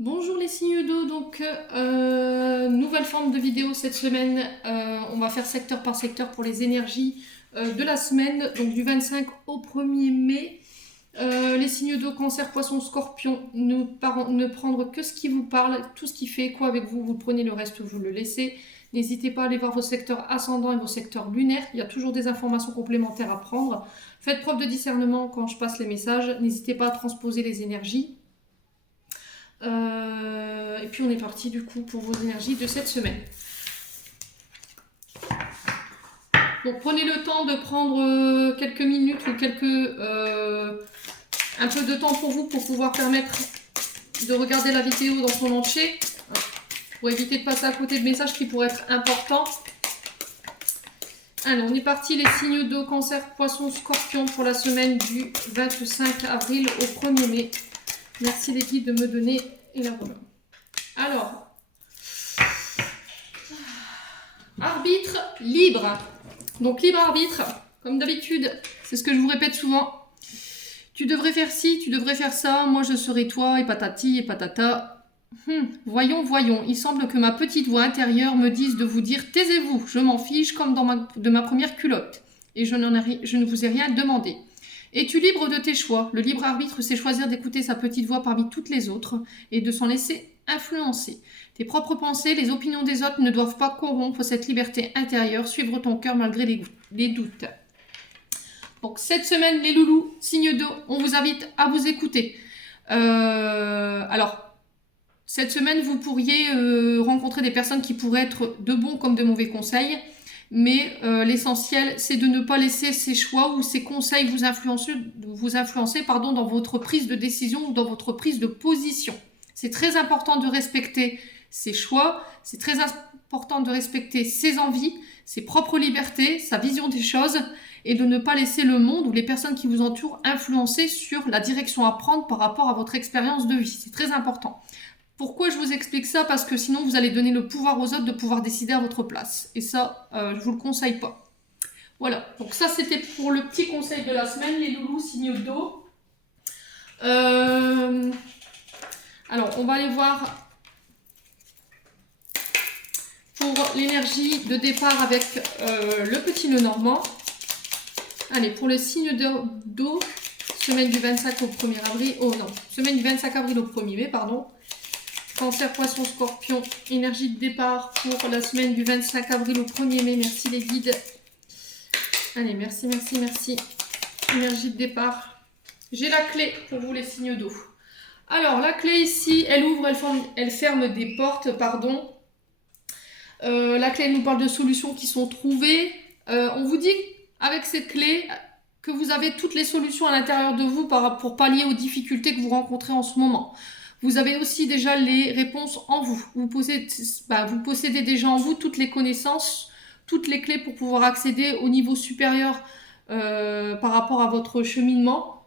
Bonjour les signes d'eau, donc nouvelle forme de vidéo cette semaine. On va faire secteur par secteur pour les énergies de la semaine, donc du 25 au 1er mai. Les signes d'eau, cancer, poisson, scorpion, ne prendre que ce qui vous parle, tout ce qui fait écho avec vous, vous le prenez, le reste vous le laissez. N'hésitez pas à aller voir vos secteurs ascendants et vos secteurs lunaires, il y a toujours des informations complémentaires à prendre. Faites preuve de discernement quand je passe les messages, n'hésitez pas à transposer les énergies. Et puis on est parti du coup pour vos énergies de cette semaine. Donc prenez le temps de prendre quelques minutes ou un peu de temps pour vous pour pouvoir permettre de regarder la vidéo dans son entier pour éviter de passer à côté de messages qui pourraient être importants. Allez, on est parti les signes d'eau, cancer, poisson, scorpion pour la semaine du 25 avril au 1er mai. Merci les guides de me donner et la voilà. Alors, arbitre libre. Donc libre arbitre, comme d'habitude, c'est ce que je vous répète souvent. Tu devrais faire ci, tu devrais faire ça, moi je serai toi, et patati et patata. Voyons, il semble que ma petite voix intérieure me dise de vous dire taisez-vous, je m'en fiche comme de ma première culotte. Et je ne vous ai rien demandé. Es-tu libre de tes choix? Le libre arbitre, c'est choisir d'écouter sa petite voix parmi toutes les autres et de s'en laisser influencer. Tes propres pensées, les opinions des autres ne doivent pas corrompre cette liberté intérieure, suivre ton cœur malgré les doutes. Donc cette semaine, les loulous, signe d'eau, on vous invite à vous écouter. Alors, cette semaine, vous pourriez rencontrer des personnes qui pourraient être de bons comme de mauvais conseils. Mais l'essentiel, c'est de ne pas laisser ces choix ou ces conseils vous influencer dans votre prise de décision ou dans votre prise de position. C'est très important de respecter ses choix, c'est très important de respecter ses envies, ses propres libertés, sa vision des choses et de ne pas laisser le monde ou les personnes qui vous entourent influencer sur la direction à prendre par rapport à votre expérience de vie. C'est très important. Pourquoi je vous explique ça? Parce que sinon, vous allez donner le pouvoir aux autres de pouvoir décider à votre place. Et ça, je vous le conseille pas. Voilà. Donc ça, c'était pour le petit conseil de la semaine, les loulous, signe d'eau. Alors, on va aller voir pour l'énergie de départ avec le petit nœud normand. Allez, pour le signe d'eau, semaine du 25 au 1er avril. Oh non, semaine du 25 avril au 1er mai, pardon. Cancer, poisson, scorpion, énergie de départ pour la semaine du 25 avril au 1er mai. Merci les guides. Allez, merci. Énergie de départ. J'ai la clé pour vous les signes d'eau. Alors, la clé ici, elle ouvre, elle ferme des portes, pardon. La clé, elle nous parle de solutions qui sont trouvées. On vous dit avec cette clé que vous avez toutes les solutions à l'intérieur de vous pour pallier aux difficultés que vous rencontrez en ce moment. Vous avez aussi déjà les réponses en vous. Vous possédez déjà en vous toutes les connaissances, toutes les clés pour pouvoir accéder au niveau supérieur par rapport à votre cheminement.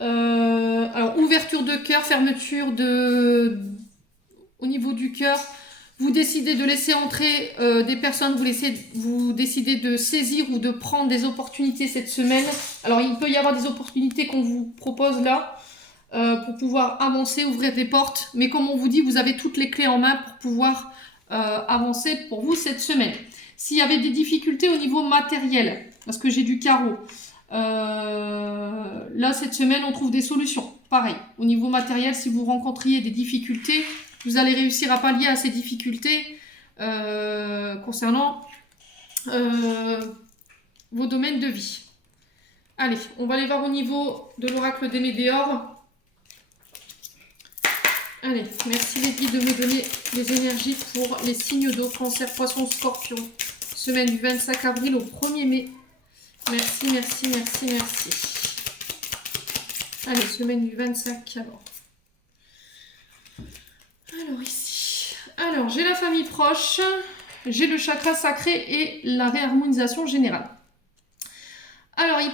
Alors, ouverture de cœur, fermeture au niveau du cœur. Vous décidez de laisser entrer des personnes, vous décidez de saisir ou de prendre des opportunités cette semaine. Alors, il peut y avoir des opportunités qu'on vous propose là. Pour pouvoir avancer, ouvrir des portes. Mais comme on vous dit, vous avez toutes les clés en main pour pouvoir avancer pour vous cette semaine. S'il y avait des difficultés au niveau matériel, parce que j'ai du carreau, là cette semaine on trouve des solutions. Pareil, au niveau matériel, si vous rencontriez des difficultés, vous allez réussir à pallier à ces difficultés concernant vos domaines de vie. Allez, on va aller voir au niveau de l'oracle des Médéors. Allez, merci les guides de me donner les énergies pour les signes d'eau, cancer, poisson, scorpion. Semaine du 25 avril au 1er mai. Merci. Allez, semaine du 25 alors. Alors ici. Alors, j'ai la famille proche, j'ai le chakra sacré et la réharmonisation générale. Alors, il y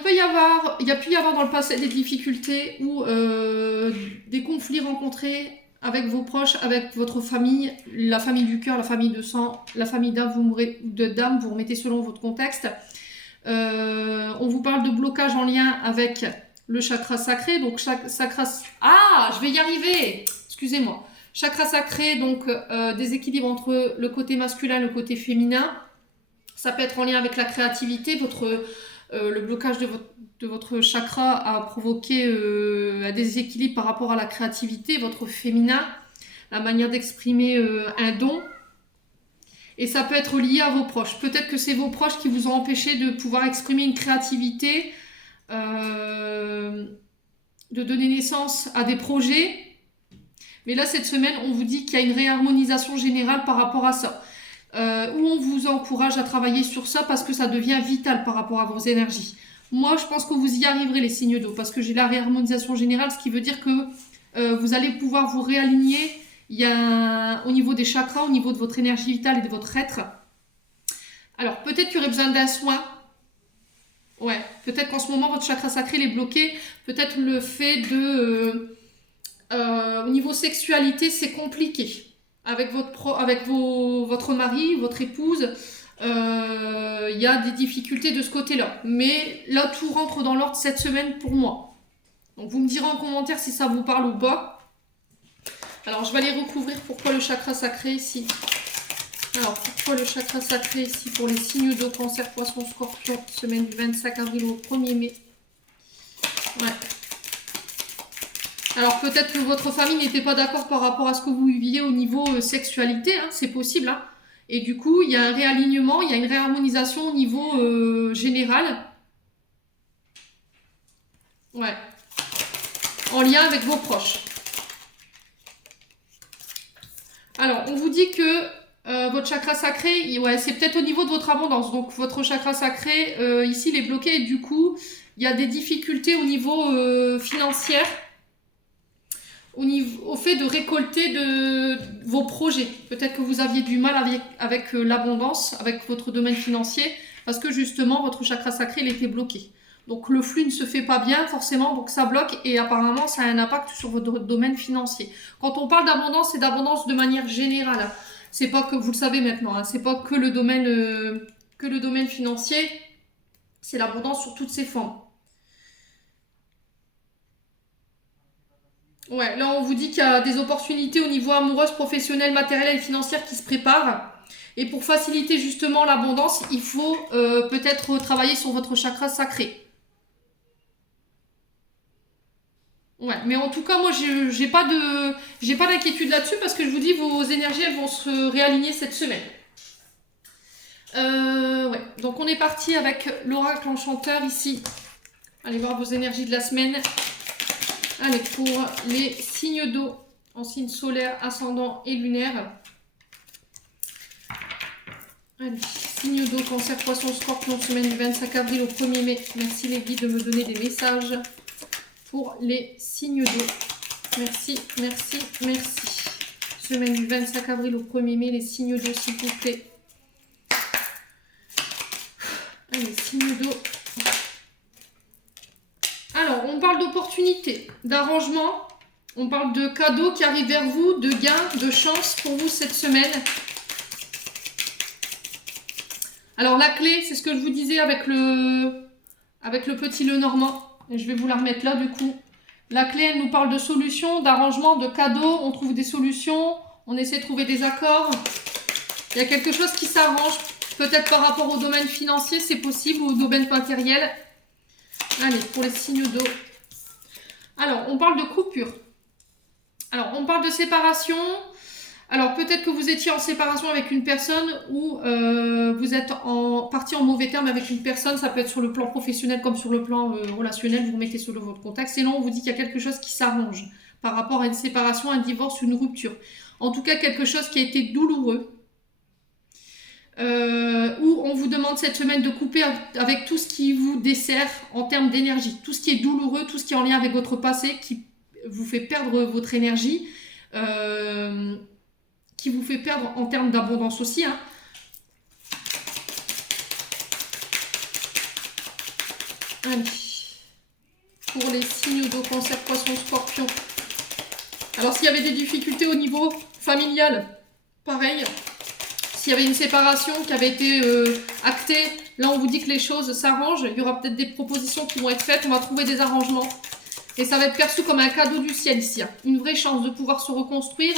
a pu y avoir dans le passé des difficultés ou des conflits rencontrés avec vos proches, avec votre famille, la famille du cœur, la famille de sang, la famille d'âme, vous remettez selon votre contexte. On vous parle de blocage en lien avec le chakra sacré, donc chakra... Ah, je vais y arriver. excusez-moi. Chakra sacré, donc déséquilibre entre le côté masculin et le côté féminin. Ça peut être en lien avec la créativité. Le blocage de votre chakra a provoqué un déséquilibre par rapport à la créativité, votre féminin, la manière d'exprimer un don. Et ça peut être lié à vos proches. Peut-être que c'est vos proches qui vous ont empêché de pouvoir exprimer une créativité, de donner naissance à des projets. Mais là, cette semaine, on vous dit qu'il y a une réharmonisation générale par rapport à ça. Où on vous encourage à travailler sur ça parce que ça devient vital par rapport à vos énergies. Moi, je pense que vous y arriverez, les signes d'eau, parce que j'ai la réharmonisation générale, ce qui veut dire que vous allez pouvoir vous réaligner. Il y a au niveau des chakras, au niveau de votre énergie vitale et de votre être. Alors, peut-être qu'il y aurait besoin d'un soin. Ouais, peut-être qu'en ce moment, votre chakra sacré est bloqué. Peut-être le fait de... au niveau sexualité, c'est compliqué. Avec votre mari, votre épouse, il y a des difficultés de ce côté-là. Mais là, tout rentre dans l'ordre cette semaine pour moi. Donc, vous me direz en commentaire si ça vous parle ou pas. Alors, je vais aller recouvrir pourquoi le chakra sacré ici. Alors, pourquoi le chakra sacré ici pour les signes d'eau, cancer, poisson, scorpion, semaine du 25 avril au 1er mai. Ouais. Alors, peut-être que votre famille n'était pas d'accord par rapport à ce que vous viviez au niveau sexualité, hein, c'est possible. Hein. Et du coup, il y a un réalignement, il y a une réharmonisation au niveau général. Ouais. En lien avec vos proches. Alors, on vous dit que votre chakra sacré, ouais, c'est peut-être au niveau de votre abondance. Donc, votre chakra sacré, ici, il est bloqué. Et du coup, il y a des difficultés au niveau financier, au fait de récolter vos projets. Peut-être que vous aviez du mal avec l'abondance, avec votre domaine financier, parce que justement, votre chakra sacré, il était bloqué. Donc, le flux ne se fait pas bien, forcément, donc ça bloque et apparemment, ça a un impact sur votre domaine financier. Quand on parle d'abondance, c'est d'abondance de manière générale. C'est pas que, vous le savez maintenant, hein, c'est pas que le domaine financier, c'est l'abondance sur toutes ses formes. Ouais, là, on vous dit qu'il y a des opportunités au niveau amoureux, professionnel, matériel et financier qui se préparent. Et pour faciliter justement l'abondance, il faut peut-être travailler sur votre chakra sacré. Ouais, mais en tout cas, moi, j'ai pas d'inquiétude là-dessus parce que je vous dis, vos énergies, elles vont se réaligner cette semaine. Ouais, donc on est parti avec l'oracle enchanteur ici. Allez voir vos énergies de la semaine. Allez, pour les signes d'eau en signe solaire, ascendant et lunaire. Allez, signe d'eau, cancer, poisson, scorpion, semaine du 25 avril au 1er mai. Merci les guides de me donner des messages pour les signes d'eau. Merci, merci, merci. Semaine du 25 avril au 1er mai, les signes d'eau, s'il vous plaît. Allez, signes d'eau. Alors, on parle d'opportunités, d'arrangements. On parle de cadeaux qui arrivent vers vous, de gains, de chance pour vous cette semaine. Alors, la clé, c'est ce que je vous disais avec le petit Lenormand. Et je vais vous la remettre là, du coup. La clé, elle nous parle de solutions, d'arrangements, de cadeaux. On trouve des solutions. On essaie de trouver des accords. Il y a quelque chose qui s'arrange. Peut-être par rapport au domaine financier, c'est possible, ou au domaine matériel. Allez, pour les signes d'eau. Alors, on parle de coupure. Alors, on parle de séparation. Alors, peut-être que vous étiez en séparation avec une personne ou vous êtes parti en mauvais terme avec une personne. Ça peut être sur le plan professionnel comme sur le plan relationnel. Vous mettez sur votre contexte. Et là, on vous dit qu'il y a quelque chose qui s'arrange par rapport à une séparation, un divorce, une rupture. En tout cas, quelque chose qui a été douloureux. Où on vous demande cette semaine de couper avec tout ce qui vous dessert en termes d'énergie. Tout ce qui est douloureux, tout ce qui est en lien avec votre passé, qui vous fait perdre votre énergie. Qui vous fait perdre en termes d'abondance aussi. Hein. Allez. Pour les signes d'eau, cancer, poisson, scorpion. Alors, s'il y avait des difficultés au niveau familial, pareil. S'il y avait une séparation qui avait été actée, là, on vous dit que les choses s'arrangent. Il y aura peut-être des propositions qui vont être faites. On va trouver des arrangements. Et ça va être perçu comme un cadeau du ciel ici. Hein. Une vraie chance de pouvoir se reconstruire.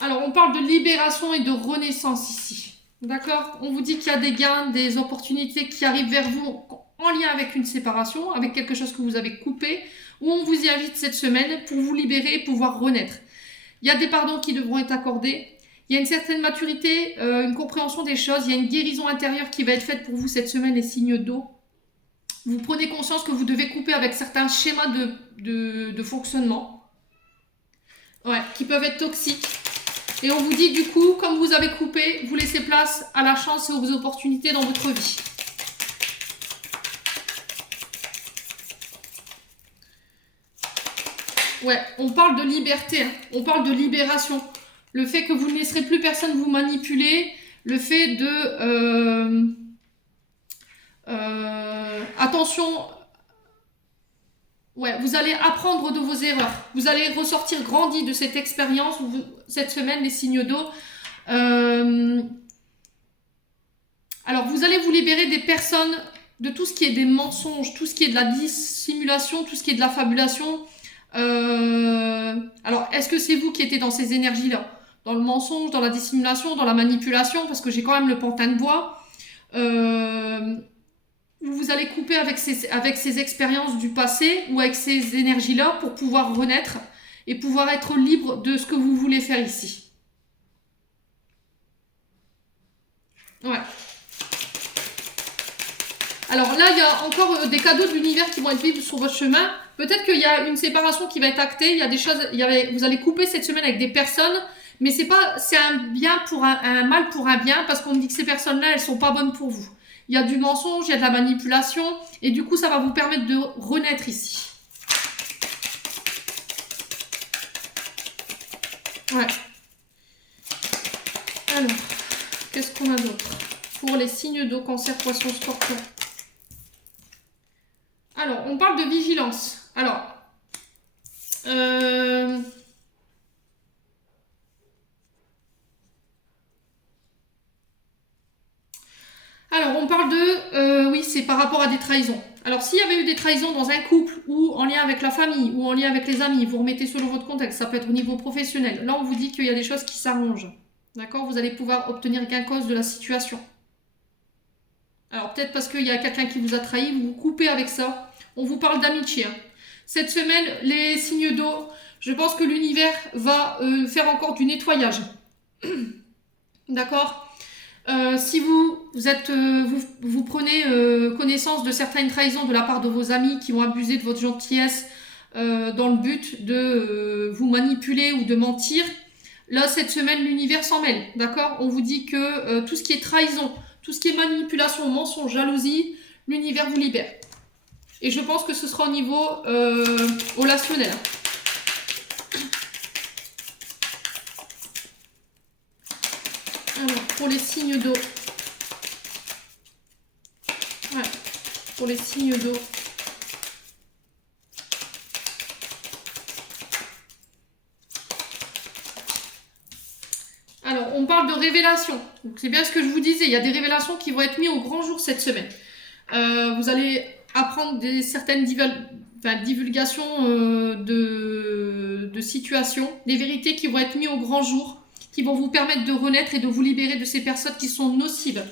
Alors, on parle de libération et de renaissance ici. D'accord? On vous dit qu'il y a des gains, des opportunités qui arrivent vers vous en lien avec une séparation, avec quelque chose que vous avez coupé, où on vous y invite cette semaine pour vous libérer et pouvoir renaître. Il y a des pardons qui devront être accordés. Il y a une certaine maturité, une compréhension des choses. Il y a une guérison intérieure qui va être faite pour vous cette semaine, les signes d'eau. Vous prenez conscience que vous devez couper avec certains schémas de fonctionnement, ouais, qui peuvent être toxiques. Et on vous dit du coup, comme vous avez coupé, vous laissez place à la chance et aux opportunités dans votre vie. Ouais, on parle de liberté, hein. On parle de libération. Le fait que vous ne laisserez plus personne vous manipuler, le fait de... attention, ouais, vous allez apprendre de vos erreurs. Vous allez ressortir grandi de cette expérience, cette semaine, les signes d'eau. Alors, vous allez vous libérer des personnes, de tout ce qui est des mensonges, tout ce qui est de la dissimulation, tout ce qui est de la fabulation. Alors, est-ce que c'est vous qui étiez dans ces énergies-là? Dans le mensonge, dans la dissimulation, dans la manipulation? Parce que j'ai quand même le pantin de bois. Vous allez couper avec ces expériences du passé ou avec ces énergies-là pour pouvoir renaître et pouvoir être libre de ce que vous voulez faire ici. Ouais. Alors là, il y a encore des cadeaux de l'univers qui vont être vivres sur votre chemin. Peut-être qu'il y a une séparation qui va être actée. Il y a des choses, vous allez couper cette semaine avec des personnes, mais c'est un bien pour un mal pour un bien, parce qu'on dit que ces personnes-là, elles sont pas bonnes pour vous. Il y a du mensonge, il y a de la manipulation, et du coup, ça va vous permettre de renaître ici. Ouais. Alors, qu'est-ce qu'on a d'autre pour les signes d'eau, cancer, poisson, scorpion? Alors, on parle de vigilance. Alors, on parle de... oui, c'est par rapport à des trahisons. Alors, s'il y avait eu des trahisons dans un couple ou en lien avec la famille ou en lien avec les amis, vous remettez selon votre contexte, ça peut être au niveau professionnel. Là, on vous dit qu'il y a des choses qui s'arrangent. D'accord? Vous allez pouvoir obtenir gain de cause de la situation. Alors, peut-être parce qu'il y a quelqu'un qui vous a trahi, vous vous coupez avec ça. On vous parle d'amitié. Hein. Cette semaine, les signes d'eau, je pense que l'univers va faire encore du nettoyage. D'accord? Si vous prenez connaissance de certaines trahisons de la part de vos amis qui ont abusé de votre gentillesse dans le but de vous manipuler ou de mentir, là, cette semaine, l'univers s'en mêle. D'accord? On vous dit que tout ce qui est trahison, tout ce qui est manipulation, mensonge, jalousie, l'univers vous libère. Et je pense que ce sera au niveau relationnel. Alors, pour les signes d'eau. Ouais, pour les signes d'eau. Alors, on parle de révélation. C'est bien ce que je vous disais. Il y a des révélations qui vont être mises au grand jour cette semaine. Vous allez apprendre certaines divulgations de situations, des vérités qui vont être mises au grand jour, qui vont vous permettre de renaître et de vous libérer de ces personnes qui sont nocives.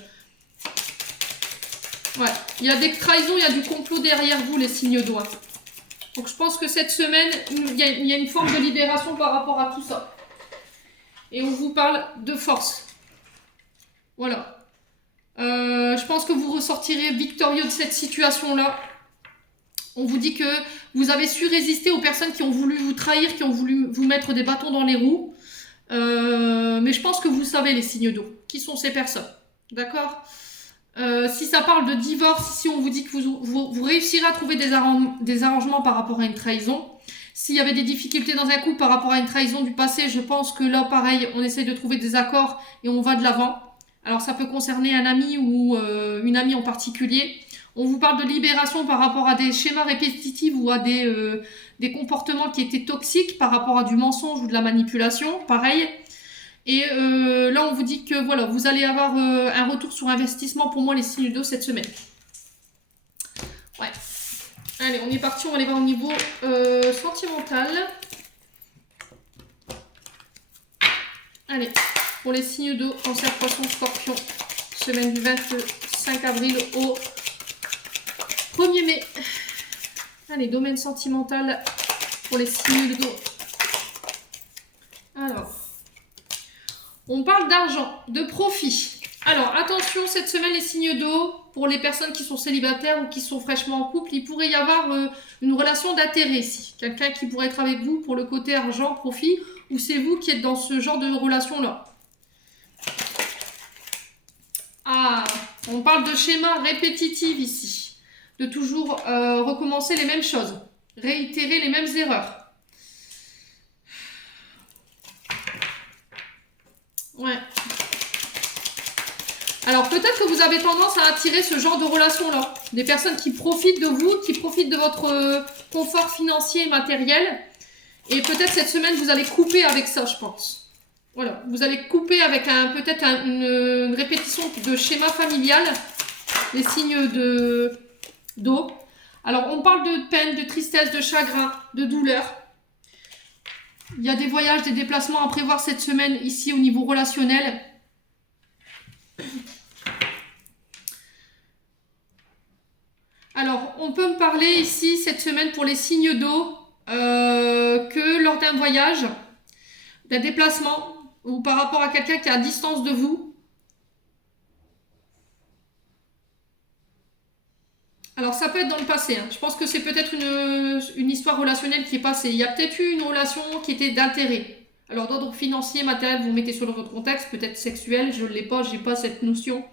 Ouais. Il y a des trahisons, il y a du complot derrière vous, les signes d'eau. Donc je pense que cette semaine, il y a une forme de libération par rapport à tout ça. Et on vous parle de force. Voilà. Je pense que vous ressortirez victorieux de cette situation-là. On vous dit que vous avez su résister aux personnes qui ont voulu vous trahir, qui ont voulu vous mettre des bâtons dans les roues. Mais je pense que vous savez les signes d'eau. Qui sont ces personnes? D'accord? Si ça parle de divorce, si on vous dit que vous réussirez à trouver des arrangements par rapport à une trahison. S'il y avait des difficultés dans un couple par rapport à une trahison du passé, je pense que là, pareil, on essaie de trouver des accords et on va de l'avant. Alors, ça peut concerner un ami ou une amie en particulier. On vous parle de libération par rapport à des schémas répétitifs ou à des comportements qui étaient toxiques par rapport à du mensonge ou de la manipulation, pareil. Et là, on vous dit que voilà, vous allez avoir un retour sur investissement pour moi, les signes d'eau, cette semaine. Ouais. Allez, on est parti, on va aller voir au niveau sentimental. Allez, pour les signes d'eau, Cancer, Poisson, Scorpion, semaine du 25 avril au 1er mai. Allez, domaine sentimental pour les signes d'eau. Alors, on parle d'argent, de profit. Alors, attention, cette semaine, les signes d'eau, pour les personnes qui sont célibataires ou qui sont fraîchement en couple, il pourrait y avoir une relation d'intérêt ici. Quelqu'un qui pourrait être avec vous pour le côté argent, profit, ou c'est vous qui êtes dans ce genre de relation-là. Ah, on parle de schéma répétitif ici. De toujours recommencer les mêmes choses. Réitérer les mêmes erreurs. Ouais. Alors peut-être que vous avez tendance à attirer ce genre de relation-là. Des personnes qui profitent de vous, qui profitent de votre confort financier et matériel. Et peut-être cette semaine, vous allez couper avec ça, je pense. Voilà, vous allez couper avec peut-être une répétition de schéma familial. Les signes d'eau. Alors on parle de peine, de tristesse, de chagrin, de douleur. Il y a des voyages, des déplacements à prévoir cette semaine ici au niveau relationnel. Alors, on peut me parler ici cette semaine pour les signes d'eau que lors d'un voyage, d'un déplacement ou par rapport à quelqu'un qui est à distance de vous. Alors, ça peut être dans le passé. Hein. Je pense que c'est peut-être une histoire relationnelle qui est passée. Il y a peut-être eu une relation qui était d'intérêt. Alors, d'ordre financier, matériel, vous mettez sur votre contexte, peut-être sexuel, je ne l'ai pas, je n'ai pas cette notion.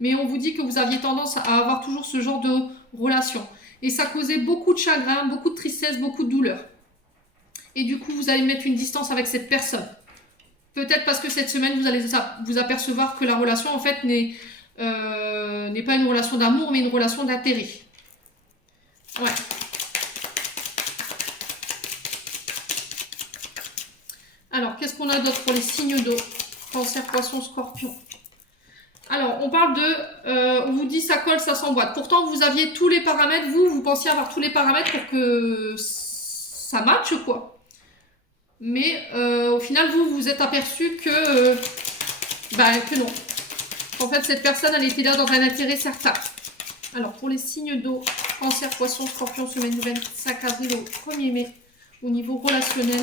Mais on vous dit que vous aviez tendance à avoir toujours ce genre de relation. Et ça causait beaucoup de chagrin, beaucoup de tristesse, beaucoup de douleur. Et du coup, vous allez mettre une distance avec cette personne. Peut-être parce que cette semaine, vous allez vous apercevoir que la relation, en fait, n'est pas une relation d'amour, mais une relation d'intérêt. Ouais. Alors, qu'est-ce qu'on a d'autre pour les signes d'eau? Cancer, Poisson, Scorpion. Alors, on parle on vous dit ça colle, ça s'emboîte. Pourtant, vous aviez tous les paramètres, vous pensiez avoir tous les paramètres pour que ça matche, quoi. Mais au final, vous vous êtes aperçu que non. En fait, cette personne, elle était là dans un intérêt certain. Alors, pour les signes d'eau, Cancer, Poisson, Scorpion, semaine du 25 avril au 1er mai, au niveau relationnel.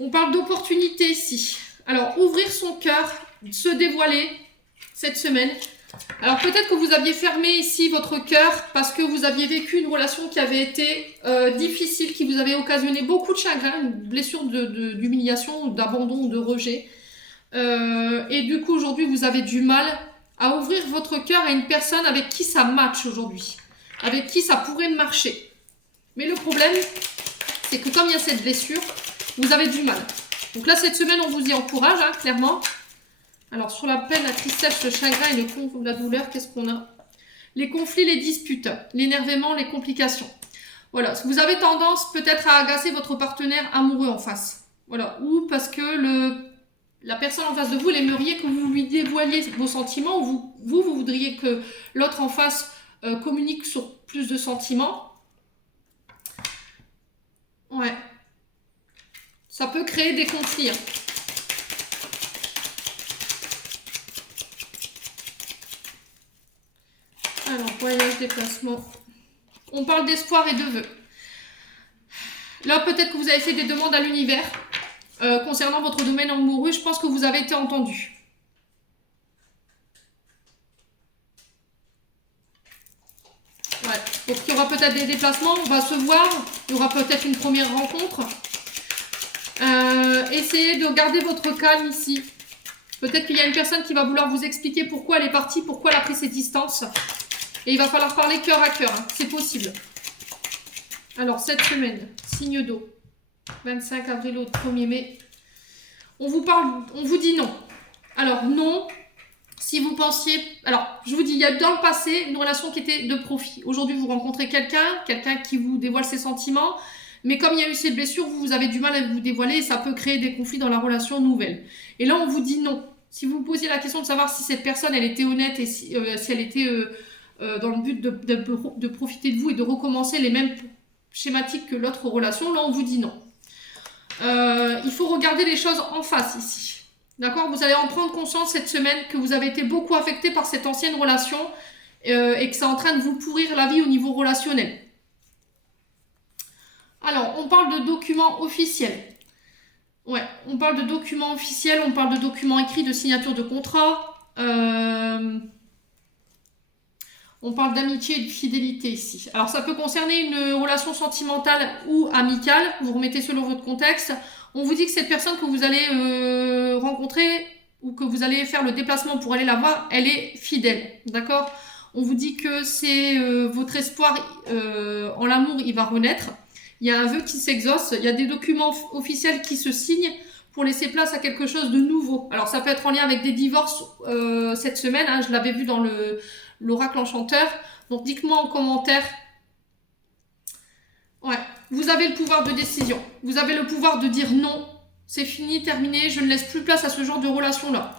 On parle d'opportunité ici. Alors, ouvrir son cœur, se dévoiler cette semaine. Alors, peut-être que vous aviez fermé ici votre cœur parce que vous aviez vécu une relation qui avait été difficile, qui vous avait occasionné beaucoup de chagrin, une blessure d'humiliation, d'abandon, de rejet. Et du coup, aujourd'hui, vous avez du mal à ouvrir votre cœur à une personne avec qui ça match aujourd'hui, avec qui ça pourrait marcher. Mais le problème, c'est que comme il y a cette blessure, vous avez du mal. Donc là, cette semaine, on vous y encourage, hein, clairement. Alors, sur la peine, la tristesse, le chagrin et la douleur, qu'est-ce qu'on a? Les conflits, les disputes, l'énervement, les complications. Voilà, vous avez tendance peut-être à agacer votre partenaire amoureux en face. Voilà, ou parce que la personne en face de vous, elle aimerait que vous lui dévoiliez vos sentiments, ou vous voudriez que l'autre en face communique sur plus de sentiments. Ouais. Ça peut créer des conflits. Hein. Alors, voyage, déplacement. On parle d'espoir et de vœux. Là, peut-être que vous avez fait des demandes à l'univers concernant votre domaine amoureux. Je pense que vous avez été entendu. Ouais. Donc, il y aura peut-être des déplacements. On va se voir. Il y aura peut-être une première rencontre. Essayez de garder votre calme ici. Peut-être qu'il y a une personne qui va vouloir vous expliquer pourquoi elle est partie, pourquoi elle a pris ses distances. Et il va falloir parler cœur à cœur. Hein. C'est possible. Alors, cette semaine, signe d'eau. 25 avril au 1er mai. On vous dit non. Alors, non. Si vous pensiez... Alors, je vous dis, il y a dans le passé une relation qui était de profit. Aujourd'hui, vous rencontrez quelqu'un qui vous dévoile ses sentiments. Mais comme il y a eu ces blessures, vous avez du mal à vous dévoiler et ça peut créer des conflits dans la relation nouvelle. Et là, on vous dit non. Si vous posiez la question de savoir si cette personne, elle était honnête et si elle était dans le but de profiter de vous et de recommencer les mêmes schématiques que l'autre relation, là on vous dit non. Il faut regarder les choses en face ici. D'accord? Vous allez en prendre conscience cette semaine que vous avez été beaucoup affecté par cette ancienne relation et que c'est en train de vous pourrir la vie au niveau relationnel. Alors, on parle de documents officiels. Ouais, on parle de documents officiels, on parle de documents écrits, de signature de contrat. On parle d'amitié et de fidélité ici. Alors, ça peut concerner une relation sentimentale ou amicale. Vous remettez selon votre contexte. On vous dit que cette personne que vous allez rencontrer ou que vous allez faire le déplacement pour aller la voir, elle est fidèle. D'accord? On vous dit que c'est votre espoir en l'amour, il va renaître. Il y a un vœu qui s'exauce. Il y a des documents officiels qui se signent pour laisser place à quelque chose de nouveau. Alors, ça peut être en lien avec des divorces cette semaine. Hein, je l'avais vu dans l'oracle enchanteur. Donc, dites-moi en commentaire. Ouais, vous avez le pouvoir de décision. Vous avez le pouvoir de dire non, c'est fini, terminé, je ne laisse plus place à ce genre de relation-là.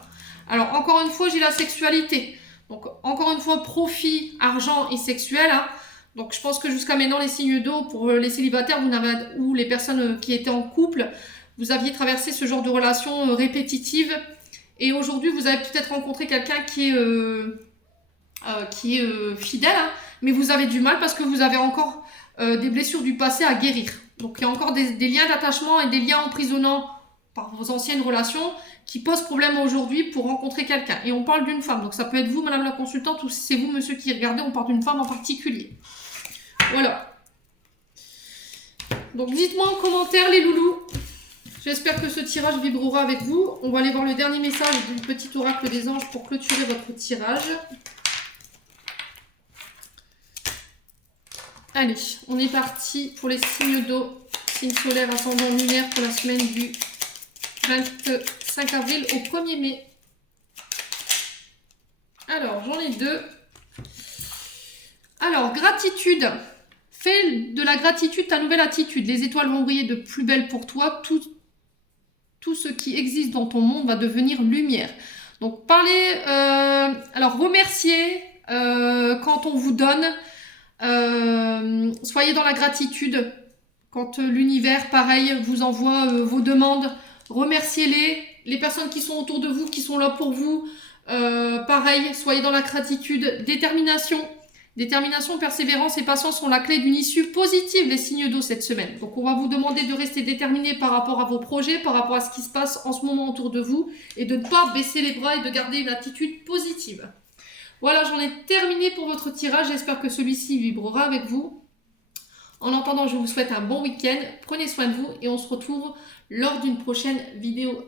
Alors, encore une fois, j'ai la sexualité. Donc, encore une fois, profit, argent et sexuel. Hein. Donc, je pense que jusqu'à maintenant, les signes d'eau, pour les célibataires ou les personnes qui étaient en couple, vous aviez traversé ce genre de relation répétitive. Et aujourd'hui, vous avez peut-être rencontré quelqu'un qui est fidèle, hein, mais vous avez du mal parce que vous avez encore des blessures du passé à guérir. Donc il y a encore des liens d'attachement et des liens emprisonnants par vos anciennes relations qui posent problème aujourd'hui pour rencontrer quelqu'un. Et on parle d'une femme, donc ça peut être vous, madame la consultante, ou si c'est vous, monsieur, qui regardez, on parle d'une femme en particulier. Voilà. Donc dites-moi en commentaire les loulous. J'espère que ce tirage vibrera avec vous. On va aller voir le dernier message du petit oracle des anges pour clôturer votre tirage. Allez, on est parti pour les signes d'eau, signes solaires, ascendant lunaire pour la semaine du 25 avril au 1er mai. Alors, j'en ai deux. Alors, gratitude. Fais de la gratitude ta nouvelle attitude. Les étoiles vont briller de plus belle pour toi. Tout ce qui existe dans ton monde va devenir lumière. Donc, alors remerciez quand on vous donne. Soyez dans la gratitude quand l'univers pareil vous envoie vos demandes, remerciez-les, les personnes qui sont autour de vous, qui sont là pour vous, pareil, soyez dans la gratitude, détermination, persévérance et patience sont la clé d'une issue positive, les signes d'eau cette semaine. Donc on va vous demander de rester déterminé par rapport à vos projets, par rapport à ce qui se passe en ce moment autour de vous et de ne pas baisser les bras et de garder une attitude positive. Voilà, j'en ai terminé pour votre tirage. J'espère que celui-ci vibrera avec vous. En attendant, je vous souhaite un bon week-end. Prenez soin de vous et on se retrouve lors d'une prochaine vidéo.